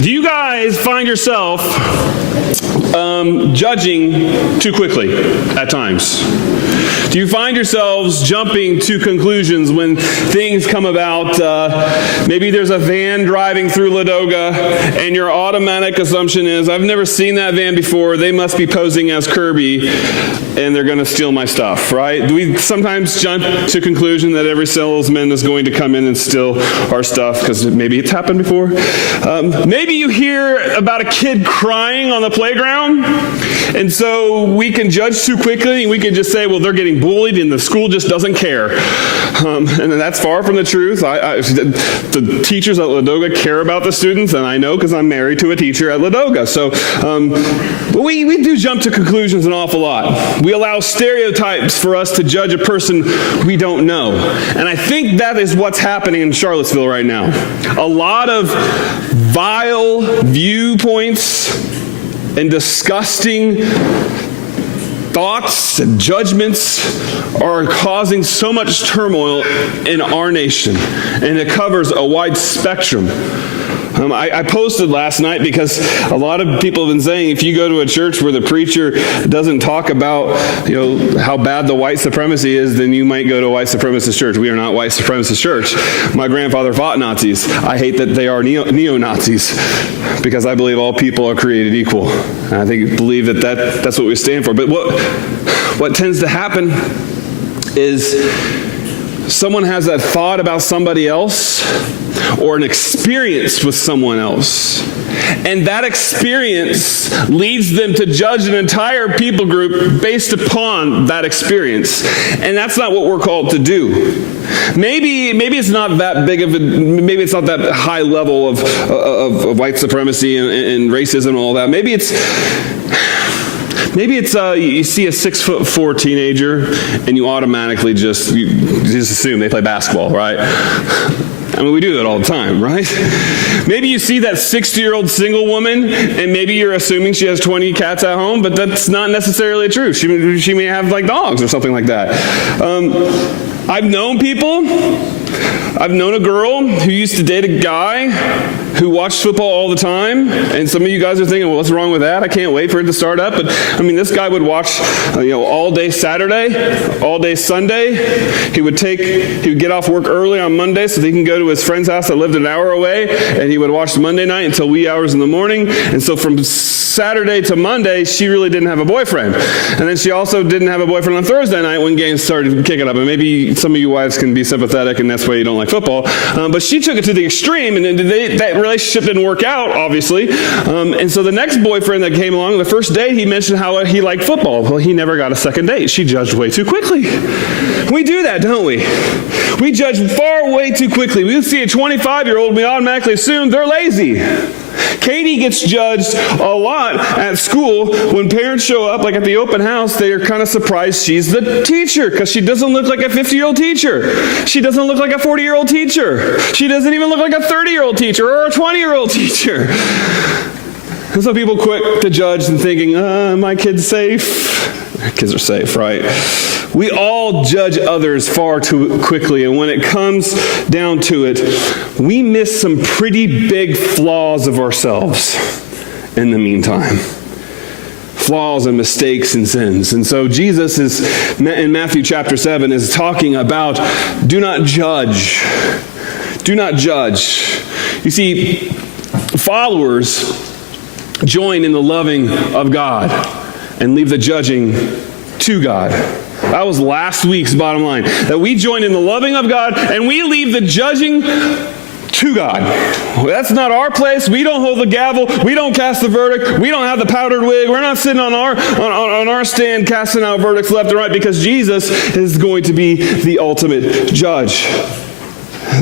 Do you guys find yourself judging too quickly at times? Do you find yourselves jumping to conclusions when things come about? Maybe there's a van driving through Ladoga, and your automatic assumption is, I've never seen that van before. They must be posing as Kirby, and they're going to steal my stuff, right? Do we sometimes jump to conclusion that every salesman is going to come in and steal our stuff because maybe it's happened before? Maybe you hear about a kid crying on the playground, and so we can judge too quickly, and we can just say, well, they're getting bullied and the school just doesn't care. And that's far from the truth. The teachers at Ladoga care about the students, and I know because I'm married to a teacher at Ladoga. So we do jump to conclusions an awful lot. We allow stereotypes for us to judge a person we don't know. And I think that is what's happening in Charlottesville right now. A lot of vile viewpoints and disgusting thoughts and judgments are causing so much turmoil in our nation, and it covers a wide spectrum. I posted last night because a lot of people have been saying if you go to a church where the preacher doesn't talk about how bad the white supremacy is, then you might go to a white supremacist church. We are not white supremacist church. My grandfather fought Nazis. I hate that they are neo-Nazis because I believe all people are created equal. And I believe that's what we stand for. But what tends to happen is someone has that thought about somebody else or an experience with someone else, and that experience leads them to judge an entire people group based upon that experience. And that's not what we're called to do. Maybe it's not that big of maybe it's not that high level of white supremacy and racism and all that. Maybe it's you see a 6'4" teenager and you automatically just assume they play basketball, right? I mean, we do that all the time, right? Maybe you see that 60-year-old single woman, and maybe you're assuming she has 20 cats at home, but that's not necessarily true. She may have like dogs or something like that. I've known a girl who used to date a guy who watched football all the time, and some of you guys are thinking, well, what's wrong with that? I can't wait for it to start up. But I mean, this guy would watch all day Saturday, all day Sunday. He would get off work early on Monday so that he can go to his friend's house that lived an hour away, and he would watch Monday night until wee hours in the morning. And so from Saturday to Monday, she really didn't have a boyfriend. And then she also didn't have a boyfriend on Thursday night when games started kicking up. And maybe some of you wives can be sympathetic, and that's why you don't like football. But she took it to the extreme, and that relationship didn't work out, obviously. And so the next boyfriend that came along, the first day, he mentioned how he liked football. Well, he never got a second date. She judged way too quickly. We do that, don't we? We judge way too quickly. We see a 25-year-old, we automatically assume they're lazy. Katie gets judged a lot at school when parents show up, like at the open house. They are kind of surprised she's the teacher because she doesn't look like a 50-year-old teacher. She doesn't look like a 40-year-old teacher. She doesn't even look like a 30-year-old teacher or a 20-year-old teacher. And so people quick to judge and thinking, my kid's safe. Kids are safe, right? We all judge others far too quickly, and when it comes down to it, we miss some pretty big flaws of ourselves in the meantime. Flaws and mistakes and sins. And so Jesus is, in Matthew chapter 7, is talking about do not judge. Do not judge. You see, followers join in the loving of God and leave the judging to God. That was last week's bottom line. That we join in the loving of God and we leave the judging to God. Well, that's not our place. We don't hold the gavel. We don't cast the verdict. We don't have the powdered wig. We're not sitting on our stand casting out verdicts left and right because Jesus is going to be the ultimate judge.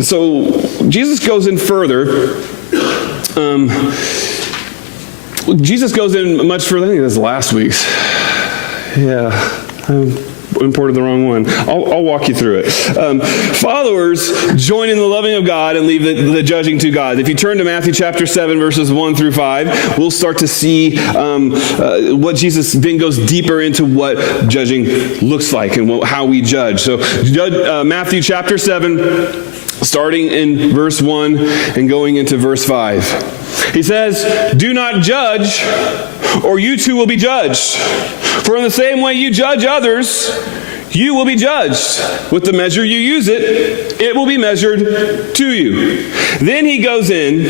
So Jesus goes in further. Jesus goes in much further. I think this is last week's. Yeah, I imported the wrong one. I'll walk you through it. Followers join in the loving of God and leave the judging to God. If you turn to Matthew chapter 7, verses 1 through 5, we'll start to see what Jesus then goes deeper into what judging looks like and how we judge. So Matthew chapter 7, starting in verse 1 and going into verse 5. He says, do not judge, or you too will be judged. For in the same way you judge others, you will be judged. With the measure you use it will be measured to you. Then he goes in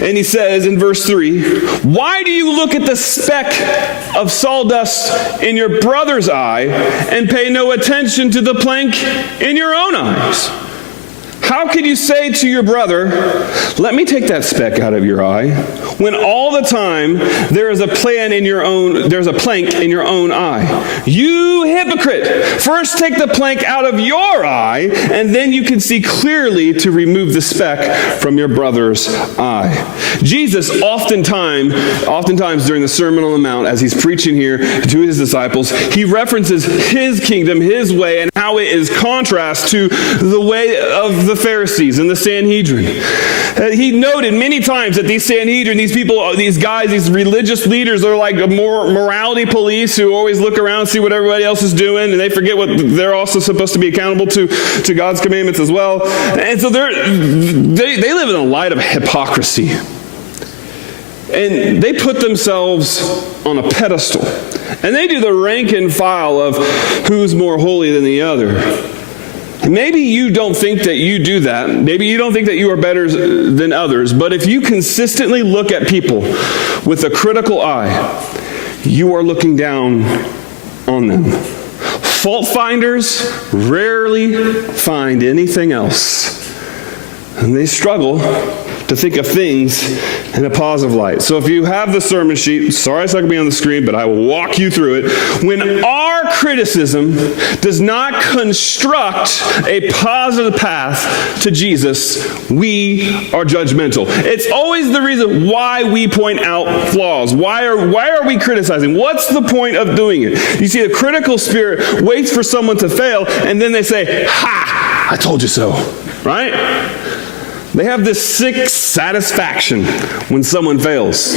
and he says in verse 3, why do you look at the speck of sawdust in your brother's eye and pay no attention to the plank in your own eyes? How could you say to your brother, let me take that speck out of your eye, when all the time there's a plank in your own eye? You hypocrite! First take the plank out of your eye, and then you can see clearly to remove the speck from your brother's eye. Jesus oftentimes during the Sermon on the Mount, as he's preaching here to his disciples, he references his kingdom, his way, and how it is contrast to the way of the Pharisees and the Sanhedrin. He noted many times that these Sanhedrin, these people, these guys, these religious leaders are like morality police who always look around and see what everybody else is doing, and they forget what they're also supposed to be accountable to God's commandments as well. And so they live in a light of hypocrisy. And they put themselves on a pedestal. And they do the rank and file of who's more holy than the other. Maybe you don't think that you do that. Maybe you don't think that you are better than others. But if you consistently look at people with a critical eye, you are looking down on them. Fault finders rarely find anything else. And they struggle to think of things in a positive light. So if you have the sermon sheet, sorry it's not going to be on the screen, but I will walk you through it. When our criticism does not construct a positive path to Jesus, we are judgmental. It's always the reason why we point out flaws. Why are we criticizing? What's the point of doing it? You see, a critical spirit waits for someone to fail, and then they say, ha, I told you so, right? They have this sick satisfaction when someone fails.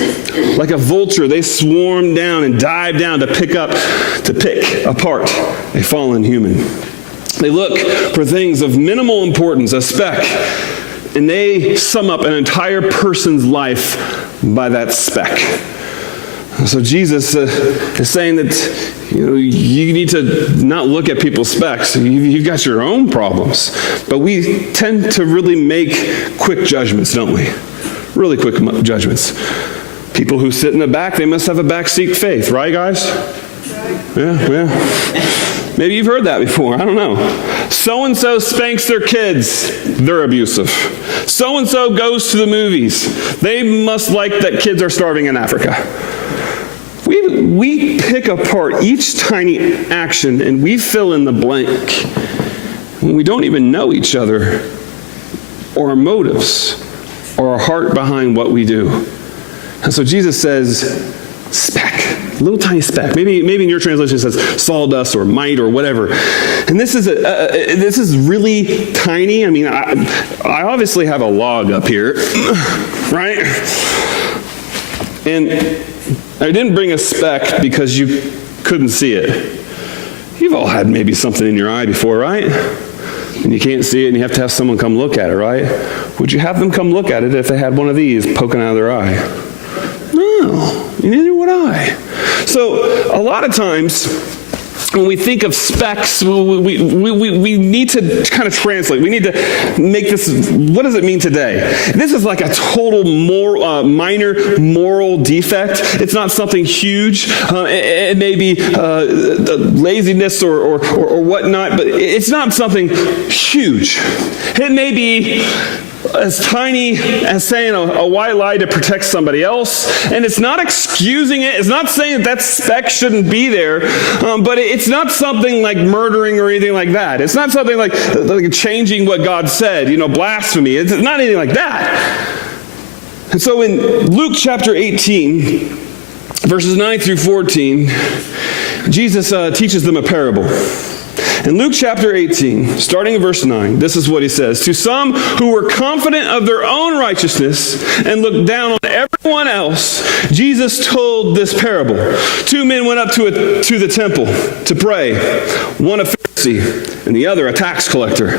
Like a vulture, they swarm down and dive down to pick apart a fallen human. They look for things of minimal importance, a speck, and they sum up an entire person's life by that speck. So Jesus is saying that you need to not look at people's specks. You've got your own problems. But we tend to really make quick judgments, don't we? Really quick judgments. People who sit in the back, they must have a backseat faith, right, guys? Yeah. Maybe you've heard that before. I don't know. So-and-so spanks their kids. They're abusive. So-and-so goes to the movies. They must like that kids are starving in Africa. We pick apart each tiny action and we fill in the blank when we don't even know each other or our motives or our heart behind what we do. And so Jesus says, speck, a little tiny speck. Maybe in your translation it says sawdust or mite or whatever. And this is really tiny. I mean, I obviously have a log up here, right? And I didn't bring a speck because you couldn't see it. You've all had maybe something in your eye before, right? And you can't see it and you have to have someone come look at it, right? Would you have them come look at it if they had one of these poking out of their eye? No, neither would I. So a lot of times when we think of specks, we need to kind of translate. We need to make this, what does it mean today? This is like a total minor moral defect. It's not something huge. It may be laziness or whatnot, but it's not something huge. It may be as tiny as saying a white lie to protect somebody else. And it's not excusing it. It's not saying that speck shouldn't be there. But it's not something like murdering or anything like that. It's not something like changing what God said, blasphemy. It's not anything like that. And so in Luke chapter 18, verses 9 through 14, Jesus teaches them a parable. In Luke chapter 18, starting in verse 9, this is what he says. To some who were confident of their own righteousness and looked down on everyone else, Jesus told this parable. 2 men went up to the temple to pray, one a Pharisee and the other a tax collector.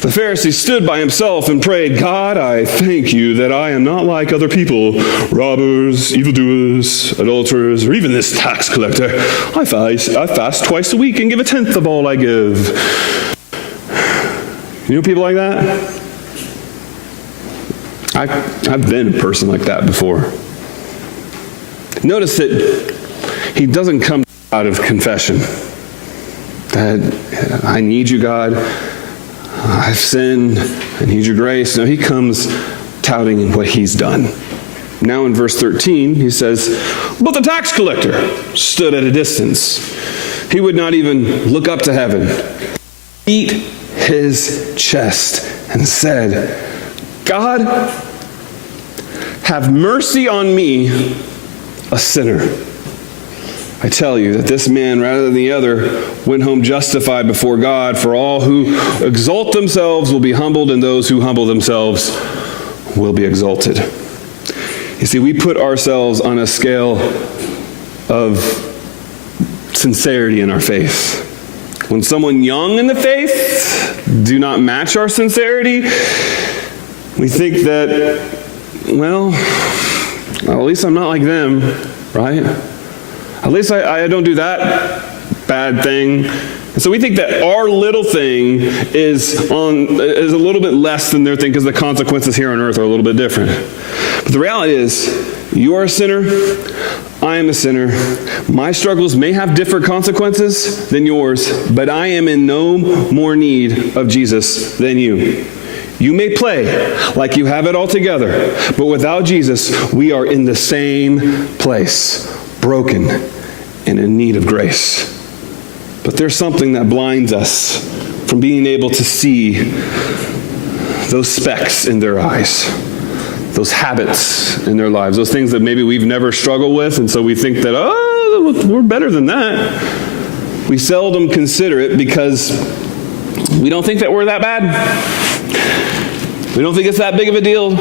The Pharisee stood by himself and prayed, God, I thank you that I am not like other people, robbers, evildoers, adulterers, or even this tax collector. I fast twice a week and give a tenth of all I give. You know people like that? I've been a person like that before. Notice that he doesn't come out of confession. That I need you, God. I've sinned. I need your grace. No, he comes touting what he's done. Now in verse 13, he says, but the tax collector stood at a distance. He would not even look up to heaven. Beat his chest and said, God, have mercy on me, a sinner. I tell you that this man, rather than the other, went home justified before God. For all who exalt themselves will be humbled, and those who humble themselves will be exalted. You see, we put ourselves on a scale of sincerity in our faith. When someone young in the faith do not match our sincerity, we think that, well, at least I'm not like them, right? At least I don't do that bad thing. And so we think that our little thing is a little bit less than their thing because the consequences here on earth are a little bit different. But the reality is, you are a sinner, I am a sinner. My struggles may have different consequences than yours, but I am in no more need of Jesus than you. You may play like you have it all together, but without Jesus, we are in the same place, broken and in need of grace. But there's something that blinds us from being able to see those specks in their eyes, those habits in their lives, those things that maybe we've never struggled with, and so we think that, oh, we're better than that. We seldom consider it because we don't think that we're that bad. We don't think it's that big of a deal.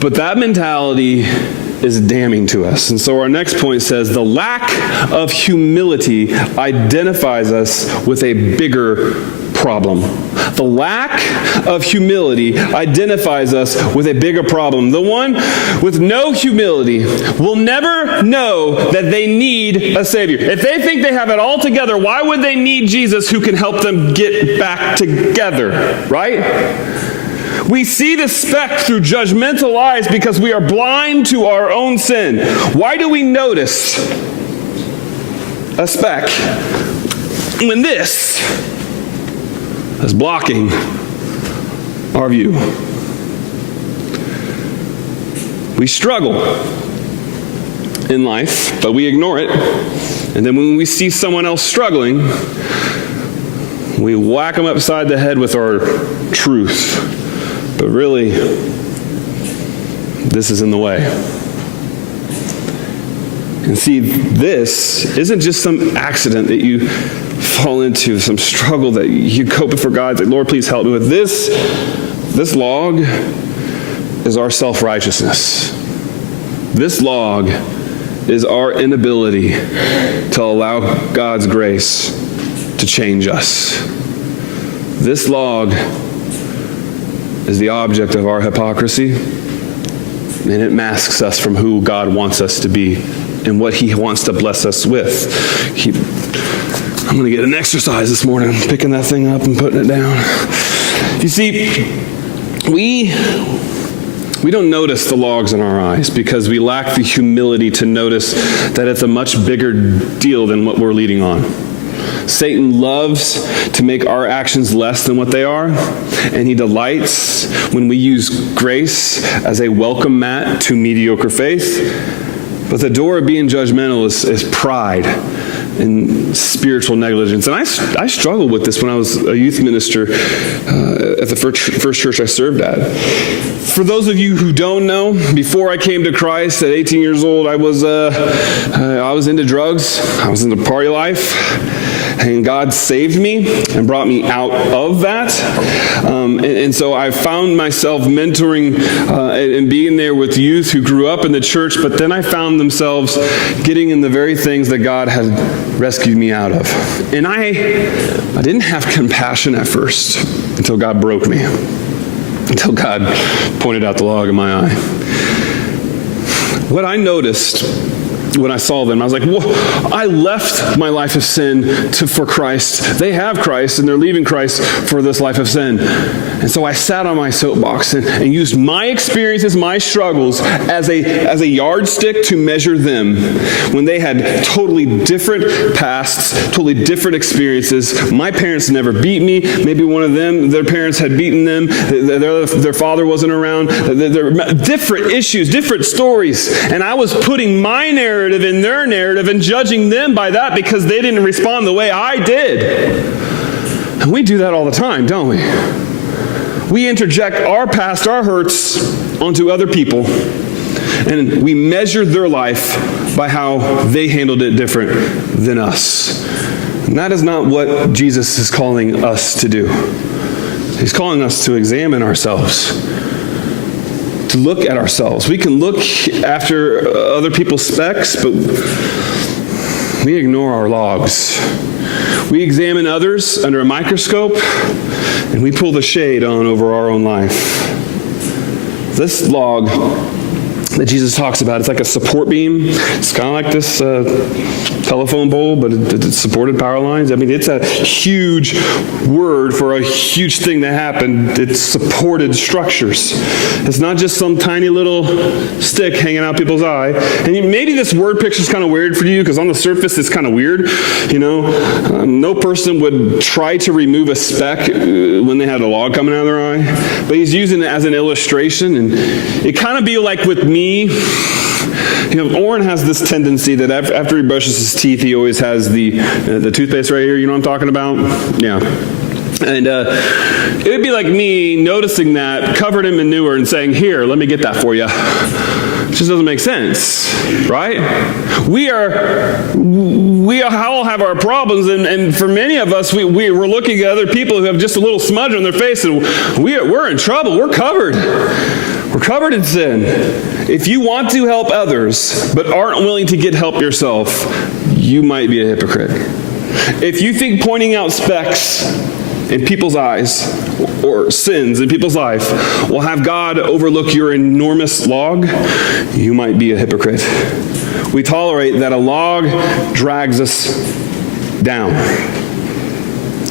But that mentality is damning to us. And so our next point says, the lack of humility identifies us with a bigger problem. The lack of humility identifies us with a bigger problem. The one with no humility will never know that they need a Savior. If they think they have it all together, why would they need Jesus who can help them get back together, right? We see the speck through judgmental eyes because we are blind to our own sin. Why do we notice a speck when this is blocking our view? We struggle in life, but we ignore it. And then when we see someone else struggling, we whack them upside the head with our truth. But really, this is in the way. And see, this isn't just some accident that you fall into, some struggle that you go before God, say, Lord, please help me with this. This log is our self-righteousness. This log is our inability to allow God's grace to change us. This log is the object of our hypocrisy, and it masks us from who God wants us to be and what he wants to bless us with. I'm going to get an exercise this morning, picking that thing up and putting it down. You see, we don't notice the logs in our eyes because we lack the humility to notice that it's a much bigger deal than what we're leading on. Satan loves to make our actions less than what they are, and he delights when we use grace as a welcome mat to mediocre faith. But the door of being judgmental is pride and spiritual negligence. And I struggled with this when I was a youth minister at the first church I served at. For those of you who don't know, before I came to Christ at 18 years old, I was into drugs. I was into party life. And God saved me and brought me out of that. And so I found myself mentoring and being there with youth who grew up in the church, but then I found themselves getting in the very things that God had rescued me out of. And I didn't have compassion at first until God broke me, until God pointed out the log in my eye. What I noticed when I saw them, I was like, whoa, I left my life of sin for Christ. They have Christ, and they're leaving Christ for this life of sin. And so I sat on my soapbox and used my experiences, my struggles, as a yardstick to measure them when they had totally different pasts, totally different experiences. My parents never beat me. Maybe one of them, their parents had beaten them. Their father wasn't around. Different issues, different stories. And I was putting my narrative in their narrative and judging them by that because they didn't respond the way I did. And we do that all the time, don't we? We interject our past, our hurts onto other people, and we measure their life by how they handled it different than us. And that is not what Jesus is calling us to do. He's calling us to examine ourselves, to look at ourselves. We can look after other people's specks, but we ignore our logs. We examine others under a microscope, and we pull the shade on over our own life. This log that Jesus talks about, it's like a support beam. It's kind of like this telephone pole, but it's supported power lines. I mean, it's a huge word for a huge thing that happened. It's supported structures. It's not just some tiny little stick hanging out people's eye. And maybe this word picture is kind of weird for you because on the surface it's kind of weird. You know, no person would try to remove a speck when they had a log coming out of their eye. But he's using it as an illustration, and it kind of be like with me. You know, Oren has this tendency that after he brushes his teeth, he always has the toothpaste right here. You know what I'm talking about? Yeah. And it would be like me noticing that, covered in manure, and saying, "Here, let me get that for you." It just doesn't make sense, right? We all have our problems, and for many of us, we're looking at other people who have just a little smudge on their face, and we're in trouble. We're covered. We're covered in sin. If you want to help others, but aren't willing to get help yourself, you might be a hypocrite. If you think pointing out specks in people's eyes or sins in people's life will have God overlook your enormous log, you might be a hypocrite. We tolerate that a log drags us down,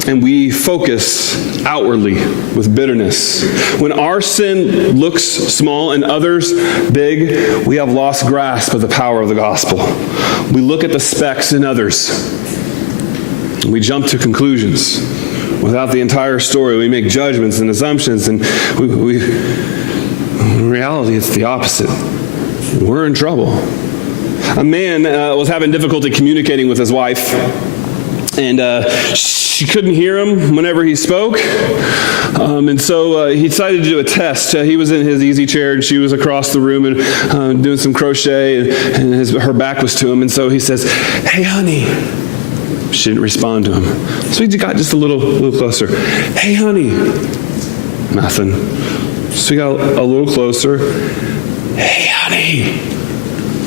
and we focus outwardly with bitterness. When our sin looks small and others big, we have lost grasp of the power of the gospel. We look at the specks in others. We jump to conclusions without the entire story. We make judgments and assumptions, and in reality, it's the opposite. We're in trouble. A man was having difficulty communicating with his wife, and she couldn't hear him whenever he spoke. And so he decided to do a test. He was in his easy chair, and she was across the room and doing some crochet, and her back was to him. And so he says, "Hey, honey." She didn't respond to him. So he got just a little closer. "Hey, honey." Nothing. So he got a little closer. "Hey, honey."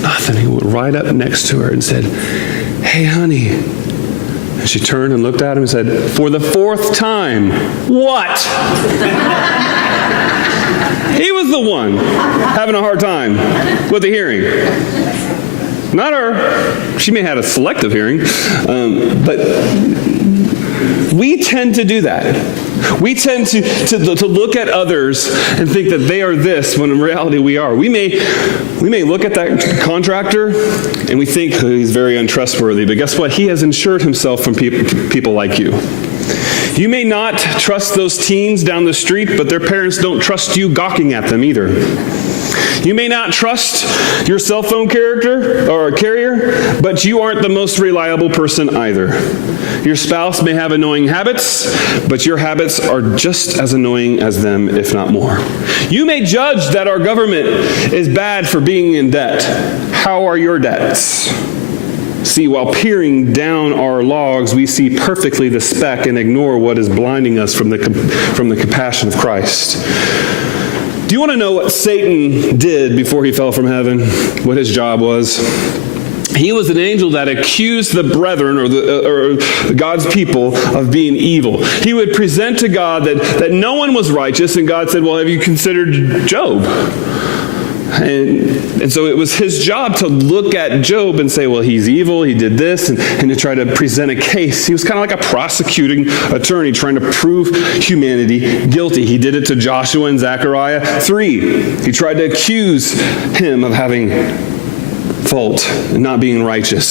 Nothing. He went right up next to her and said, "Hey, honey." And she turned and looked at him and said, "For the fourth time, what?" He was the one having a hard time with the hearing. Not her. She may have had a selective hearing. But we tend to do that. We tend to look at others and think that they are this, when in reality we are. We may look at that contractor and we think he's very untrustworthy, but guess what? He has insured himself from people like you. You may not trust those teens down the street, but their parents don't trust you gawking at them either. You may not trust your cell phone carrier, but you aren't the most reliable person either. Your spouse may have annoying habits, but your habits are just as annoying as them, if not more. You may judge that our government is bad for being in debt. How are your debts? See, while peering down our logs, we see perfectly the speck and ignore what is blinding us from the compassion of Christ. Do you want to know what Satan did before he fell from heaven? What his job was? He was an angel that accused the brethren or God's people of being evil. He would present to God that no one was righteous, and God said, well, have you considered Job? And so it was his job to look at Job and say, well, he's evil, he did this, and to try to present a case. He was kind of like a prosecuting attorney trying to prove humanity guilty. He did it to Joshua and Zechariah 3. He tried to accuse him of having fault and not being righteous.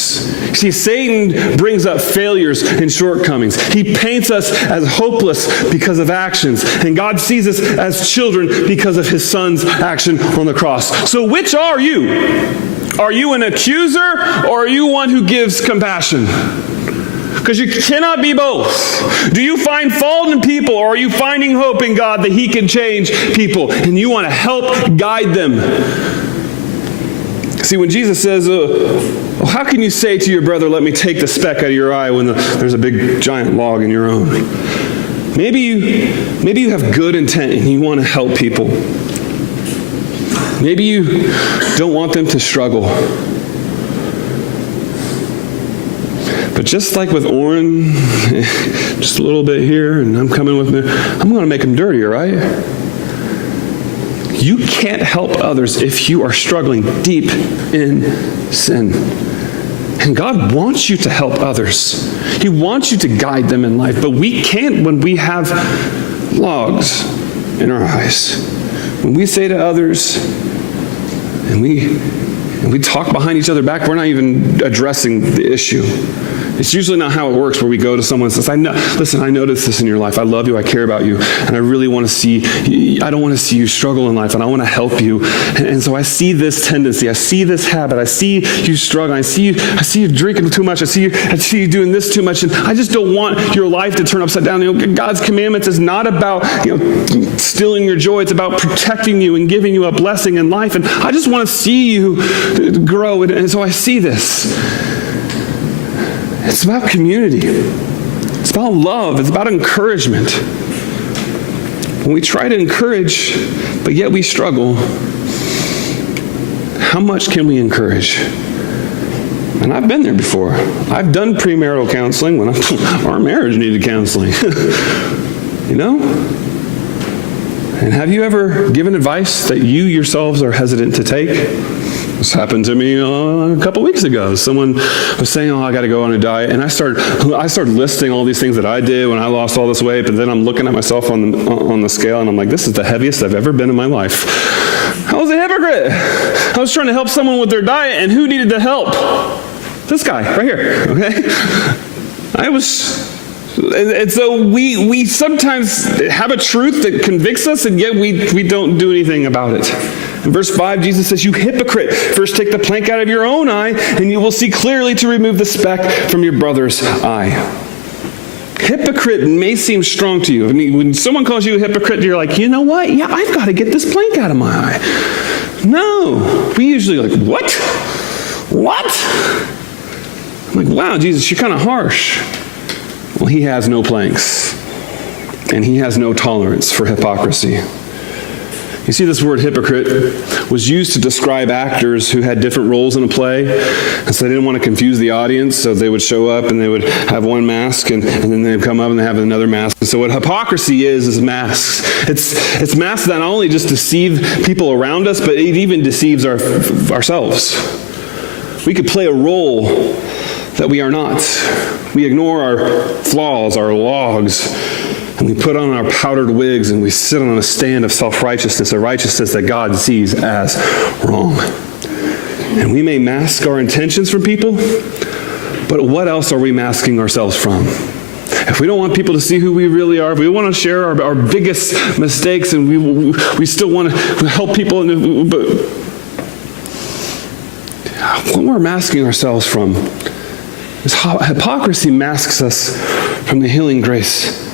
See, Satan brings up failures and shortcomings. He paints us as hopeless because of actions, and God sees us as children because of his son's action on the cross. So which are you? Are you an accuser, or are you one who gives compassion? Because you cannot be both. Do you find fault in people, or are you finding hope in God that he can change people and you want to help guide them? See, when Jesus says, well, how can you say to your brother, let me take the speck out of your eye when there's a big giant log in your own? Maybe you have good intent and you want to help people. Maybe you don't want them to struggle. But just like with Orrin, just a little bit here, and I'm coming with me, I'm going to make them dirtier, right? You can't help others if you are struggling deep in sin. And God wants you to help others. He wants you to guide them in life. But we can't when we have logs in our eyes. When we say to others, and we talk behind each other back, we're not even addressing the issue. It's usually not how it works, where we go to someone and says, listen, I noticed this in your life. I love you. I care about you. And I really want to see, I don't want to see you struggle in life, and I want to help you. And so I see this tendency. I see this habit. I see you struggling. I see you drinking too much. I see you doing this too much. And I just don't want your life to turn upside down. God's commandments is not about, stealing your joy. It's about protecting you and giving you a blessing in life. And I just want to see you grow. And so I see this. It's about community. It's about love. It's about encouragement. When we try to encourage, but yet we struggle, how much can we encourage? And I've been there before. I've done premarital counseling when our marriage needed counseling. And have you ever given advice that you yourselves are hesitant to take? This happened to me a couple weeks ago. Someone was saying, I got to go on a diet. And I started listing all these things that I did when I lost all this weight. But then I'm looking at myself on the scale, and I'm like, this is the heaviest I've ever been in my life. I was a hypocrite. I was trying to help someone with their diet, and who needed the help? This guy right here, okay? And so we sometimes have a truth that convicts us, and yet we don't do anything about it. In verse 5, Jesus says, you hypocrite, first take the plank out of your own eye, and you will see clearly to remove the speck from your brother's eye. Hypocrite may seem strong to you. I mean, when someone calls you a hypocrite, you're like, you know what? Yeah, I've got to get this plank out of my eye. No. We usually are like, what? I'm like, wow, Jesus, you're kind of harsh. Well, he has no planks, and he has no tolerance for hypocrisy. You see, this word hypocrite was used to describe actors who had different roles in a play, and so they didn't want to confuse the audience, so they would show up and they would have one mask, and then they'd come up and they have another mask. And so what hypocrisy is masks. It's masks that not only just deceive people around us, but it even deceives ourselves. We could play a role that we are not. We ignore our flaws, our logs, and we put on our powdered wigs and we sit on a stand of self-righteousness, a righteousness that God sees as wrong. And we may mask our intentions from people, but what else are we masking ourselves from? If we don't want people to see who we really are, if we want to share our biggest mistakes, and we still want to help people, but what we're masking ourselves from is hypocrisy masks us from the healing grace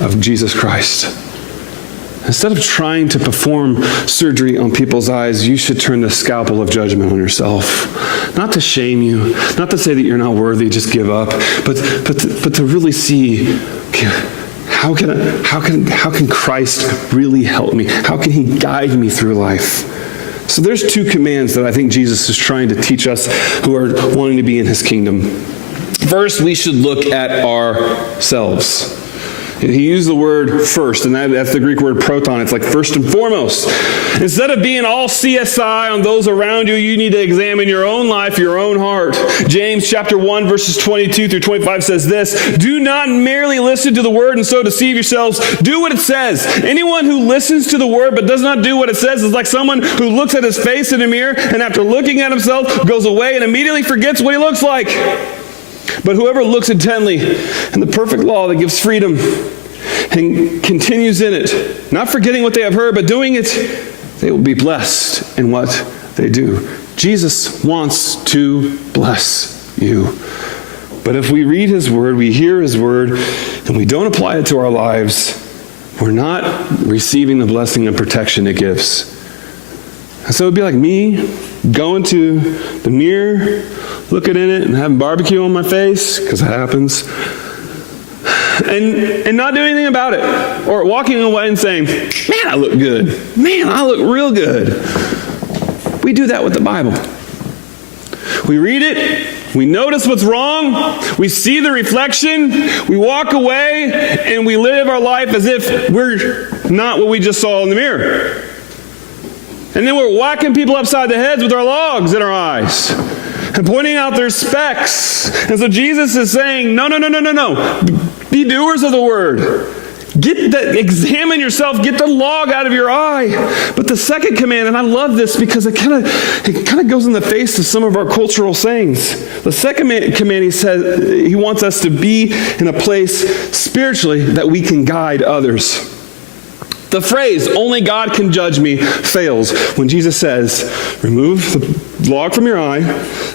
of Jesus Christ. Instead of trying to perform surgery on people's eyes, you should turn the scalpel of judgment on yourself. Not to shame you, not to say that you're not worthy, just give up, but to really see, how can Christ really help me? How can he guide me through life? So there's two commands that I think Jesus is trying to teach us who are wanting to be in his kingdom. First, we should look at ourselves. He used the word first, and that's the Greek word proton. It's like first and foremost. Instead of being all CSI on those around you, you need to examine your own life, your own heart. James chapter 1, verses 22 through 25 says this, "Do not merely listen to the word and so deceive yourselves. Do what it says. Anyone who listens to the word but does not do what it says is like someone who looks at his face in a mirror and after looking at himself goes away and immediately forgets what he looks like. But whoever looks intently in the perfect law that gives freedom and continues in it, not forgetting what they have heard, but doing it, they will be blessed in what they do." Jesus wants to bless you. But if we read his word, we hear his word, and we don't apply it to our lives, we're not receiving the blessing and protection it gives. And so it would be like me going to the mirror, looking in it and having barbecue on my face, because it happens, and not doing anything about it. Or walking away and saying, "Man, I look good. Man, I look real good." We do that with the Bible. We read it, we notice what's wrong, we see the reflection, we walk away, and we live our life as if we're not what we just saw in the mirror. And then we're whacking people upside the heads with our logs in our eyes and pointing out their specks. And so Jesus is saying, no. Be doers of the word. Examine yourself. Get the log out of your eye. But the second command, and I love this because it kind of goes in the face of some of our cultural sayings. The second command, he says, he wants us to be in a place spiritually that we can guide others. The phrase, "only God can judge me," fails when Jesus says, "Remove the log from your eye,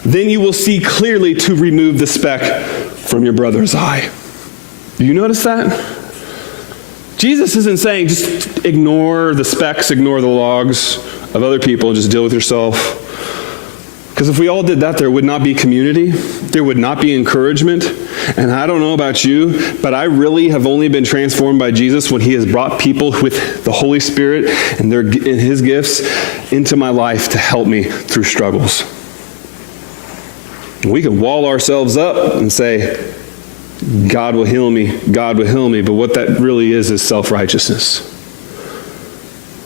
then you will see clearly to remove the speck from your brother's eye." Do you notice that? Jesus isn't saying just ignore the specks, ignore the logs of other people, and just deal with yourself. Because if we all did that, there would not be community. There would not be encouragement. And I don't know about you, but I really have only been transformed by Jesus when he has brought people with the Holy Spirit and his gifts into my life to help me through struggles. We can wall ourselves up and say, "God will heal me, God will heal me," but what that really is self-righteousness.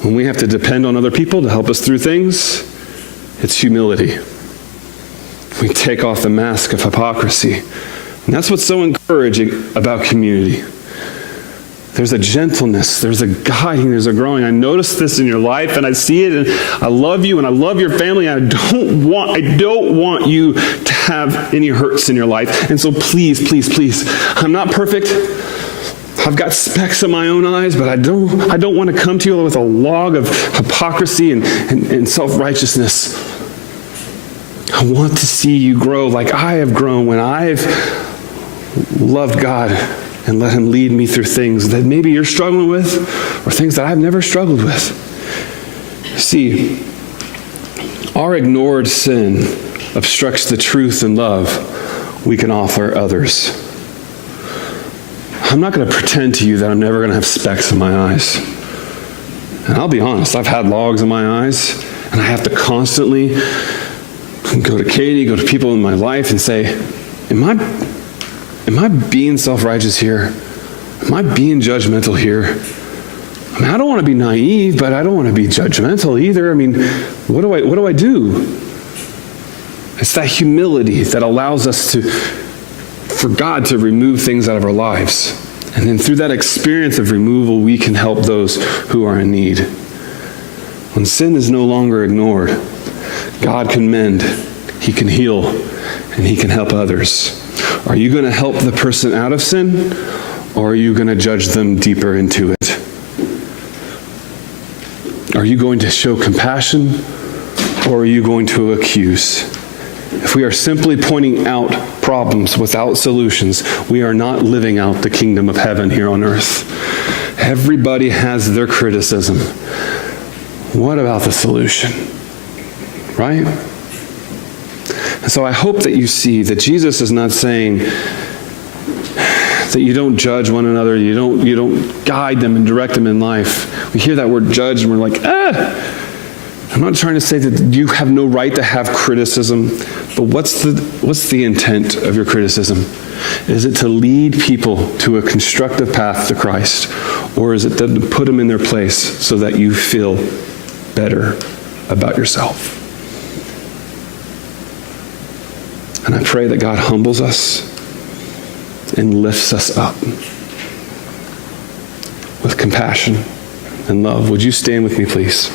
When we have to depend on other people to help us through things, it's humility. We take off the mask of hypocrisy. And that's what's so encouraging about community. There's a gentleness, there's a guiding, there's a growing. I notice this in your life, and I see it, and I love you, and I love your family, and I don't want you to have any hurts in your life. And so please, I'm not perfect. I've got specks in my own eyes, but I don't want to come to you with a log of hypocrisy and self-righteousness. I want to see you grow like I have grown when I've loved God and let him lead me through things that maybe you're struggling with or things that I've never struggled with. See, our ignored sin obstructs the truth and love we can offer others. I'm not going to pretend to you that I'm never going to have specks in my eyes. And I'll be honest, I've had logs in my eyes, and I have to constantly go to Katie, go to people in my life and say, am I being self-righteous here? Am I being judgmental here? I mean, I don't want to be naive, but I don't want to be judgmental either. I mean, what do I do? It's that humility that allows us for God to remove things out of our lives. And then through that experience of removal, we can help those who are in need. When sin is no longer ignored, God can mend, he can heal, and he can help others. Are you going to help the person out of sin, or are you going to judge them deeper into it? Are you going to show compassion, or are you going to accuse? If we are simply pointing out problems without solutions, we are not living out the kingdom of heaven here on earth. Everybody has their criticism. What about the solution? Right? And so I hope that you see that Jesus is not saying that you don't judge one another, you don't guide them and direct them in life. We hear that word judge and we're like, I'm not trying to say that you have no right to have criticism, but what's the intent of your criticism? Is it to lead people to a constructive path to Christ, or is it to put them in their place so that you feel better about yourself? And I pray that God humbles us and lifts us up with compassion and love. Would you stand with me, please?